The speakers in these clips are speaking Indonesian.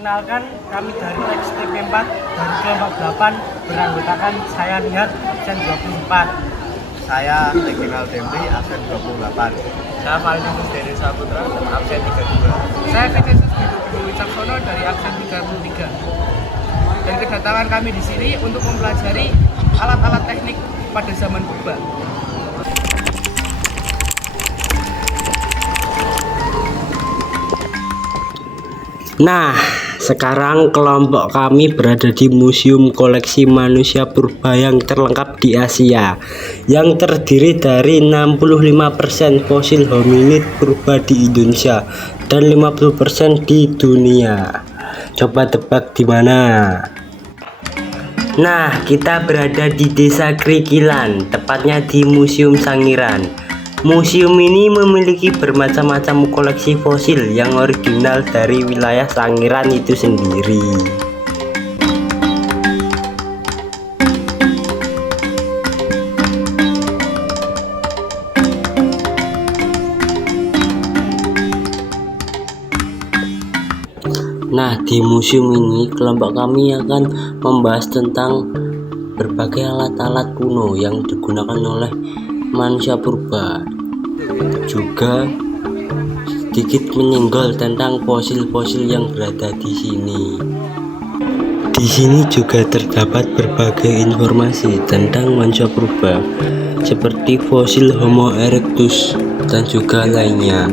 Perkenalkan, kami dari Lex TP4 dari kelompok 8 beranggotakan saya Nihat absen 24. Saya Reginald Demri absen 28. Saya Valdikus dari Saputra absen 32. Saya Kecensus Wicaksono dari absen 33. Dan kedatangan kami di sini untuk mempelajari alat-alat teknik pada zaman purba. Nah, sekarang kelompok kami berada di Museum Koleksi Manusia Purba yang terlengkap di Asia, yang terdiri dari 65% fosil hominid purba di Indonesia dan 50% di dunia. Coba tebak di mana? Nah, kita berada di Desa Krikilan, tepatnya di Museum Sangiran. Museum ini memiliki bermacam-macam koleksi fosil yang original dari wilayah Sangiran itu sendiri. Nah, di museum ini kelompok kami akan membahas tentang berbagai alat-alat kuno yang digunakan oleh manusia purba, juga sedikit menyinggol tentang fosil-fosil yang berada di sini. Di sini juga terdapat berbagai informasi tentang manusia purba, seperti fosil Homo erectus dan juga lainnya.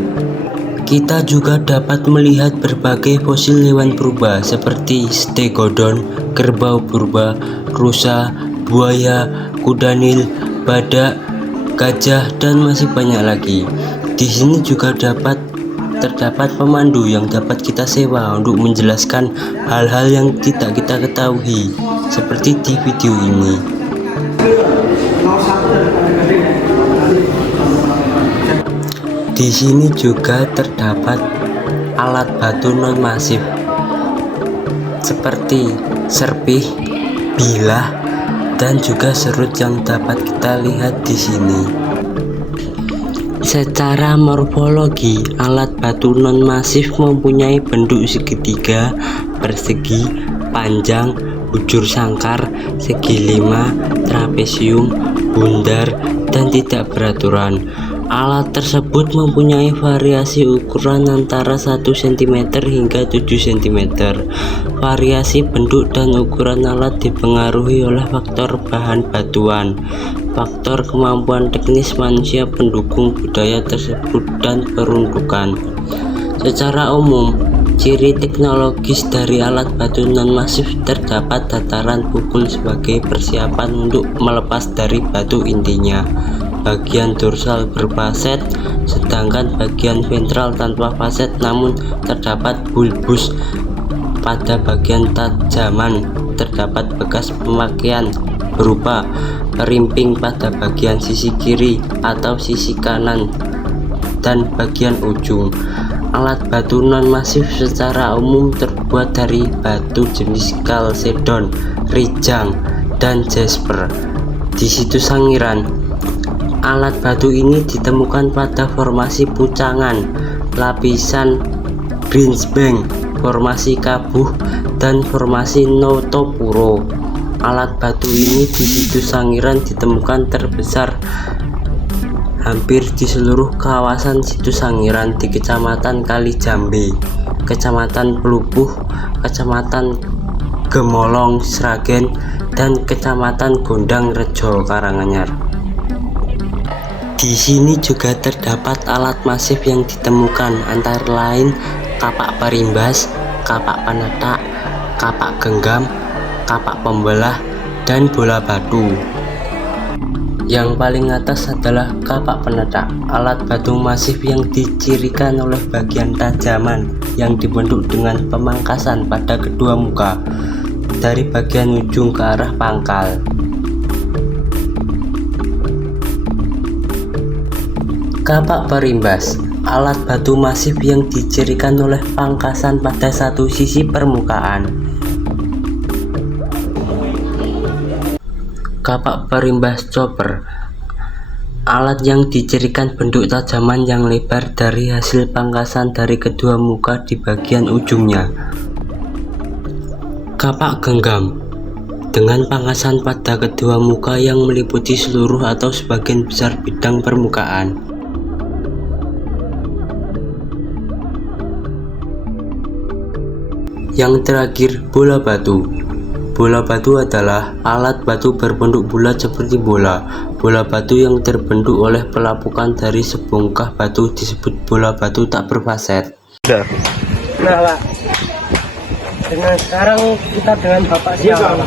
Kita juga dapat melihat berbagai fosil hewan purba seperti stegodon, kerbau purba, rusa, buaya, kuda nil, badak, gajah, dan masih banyak lagi. Di sini juga terdapat pemandu yang dapat kita sewa untuk menjelaskan hal-hal yang tidak kita ketahui, seperti di video ini. Di sini juga terdapat alat batu non masif seperti serpih, bilah, dan juga serut yang dapat kita lihat di sini. Secara morfologi, alat batu non masif mempunyai bentuk segitiga, persegi, panjang, bujur sangkar, segi lima, trapesium, bundar, dan tidak beraturan. Alat tersebut mempunyai variasi ukuran antara 1 cm hingga 7 cm. Variasi bentuk dan ukuran alat dipengaruhi oleh faktor bahan batuan, faktor kemampuan teknis manusia pendukung budaya tersebut, dan peruntukan. Secara umum, ciri teknologis dari alat batu non-masif terdapat dataran pukul sebagai persiapan untuk melepas dari batu intinya. Bagian dorsal berfaset, sedangkan bagian ventral tanpa faset, namun terdapat bulbus. Pada bagian tajaman terdapat bekas pemakaian berupa rimping pada bagian sisi kiri atau sisi kanan dan bagian ujung. Alat batu non-masif secara umum terbuat dari batu jenis kalsedon, rijang, dan jasper. Di situs Sangiran, alat batu ini ditemukan pada formasi pucangan, lapisan Brinsbank, formasi Kabuh, dan formasi Notopuro. Alat batu ini di situs Sangiran ditemukan terbesar hampir di seluruh kawasan situs Sangiran di Kecamatan Kalijambe, Kecamatan Pelupuh, Kecamatan Gemolong Sragen, dan Kecamatan Gondang Rejo Karanganyar. Di sini juga terdapat alat masif yang ditemukan, antara lain kapak perimbas, kapak penetak, kapak genggam, kapak pembelah, dan bola batu. Yang paling atas adalah kapak penetak, alat batu masif yang dicirikan oleh bagian tajaman yang dibentuk dengan pemangkasan pada kedua muka dari bagian ujung ke arah pangkal. Kapak perimbas, alat batu masif yang dicirikan oleh pangkasan pada satu sisi permukaan. Kapak perimbas chopper, alat yang dicirikan bentuk tajaman yang lebar dari hasil pangkasan dari kedua muka di bagian ujungnya. Kapak genggam dengan pangkasan pada kedua muka yang meliputi seluruh atau sebagian besar bidang permukaan. Yang terakhir, bola batu. Bola batu adalah alat batu berbentuk bulat seperti bola. Bola batu yang terbentuk oleh pelapukan dari sebongkah batu disebut bola batu tak berfaset. Nah Pak, dengan sekarang kita dengan Bapak siapa?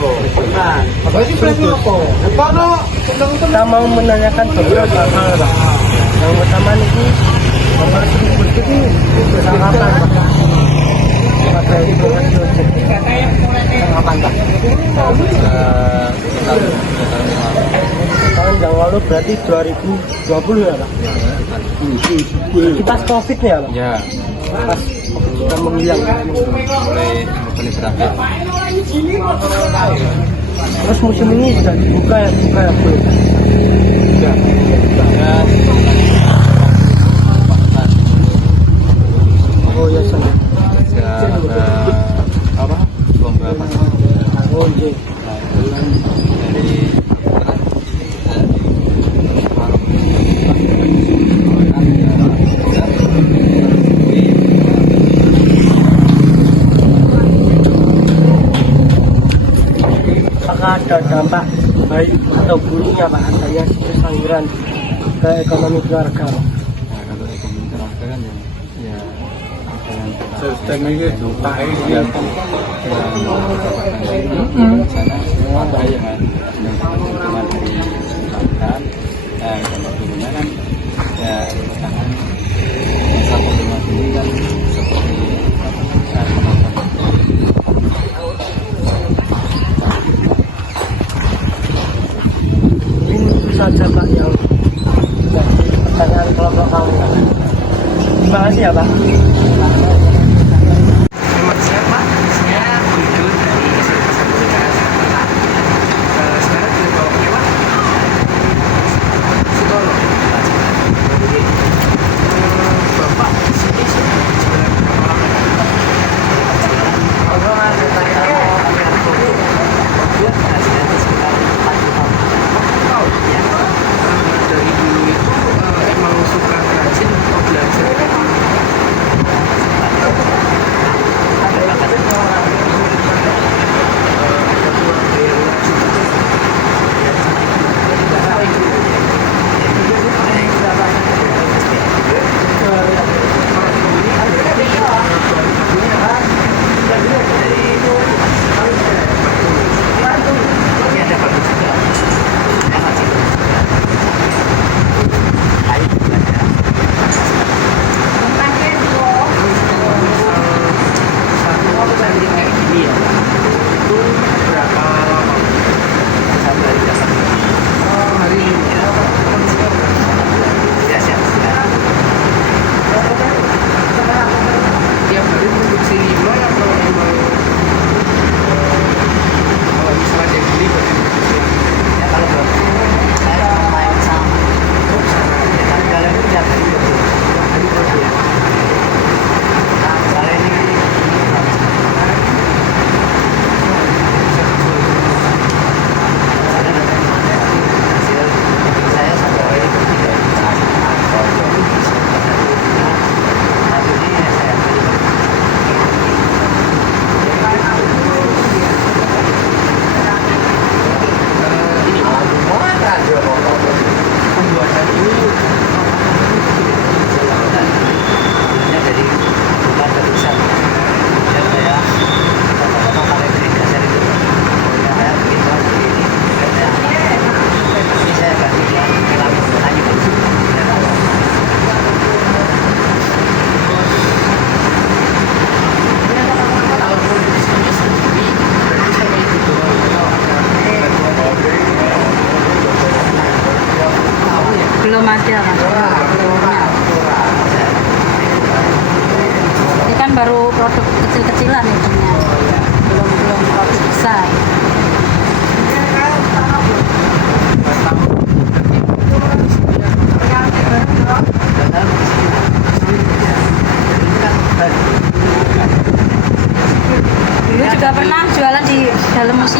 Kita mau menanyakan beberapa hal Pak. Yang pertama ini Bapak Trubus ini bersama kapan Pak? Pada informasi objektif kapan Pak? Tahun yang lalu berarti 2020 ya Pak? Kita COVID ya Pak? Ya, Pas kita menghilang. mulai terakhir. Terus musim ini sudah dibuka ya Bu? Ya, Oh ya senang. apa? Lomba pasar. Oh iya. Dari Apakah ada dampak baik atau buruknya Pak adanya sanggran ke ekonomi keluarga Pak? kalau ekonomi keluarga kan ya apa yang sistem ini yang sana ada yang teman-teman dari makan kalau turunnya kan ya tangan satu lima ini kan seperti Ini itu saja Pak yang jadi pertanyaan kelompok kami Pak. Terima kasih ya Pak. Selamat siang Pak, saya Widu dari SMP Satu Negara Jakarta. Sekarang kita bawa ke Pak psikolog. Jadi Bapak di sini sudah jualan berapa lama? Dari dulu itu emang suka rajin atau belajar?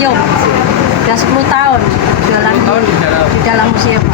museum. Sudah 10 tahun jualan 10 tahun di dalam. museum.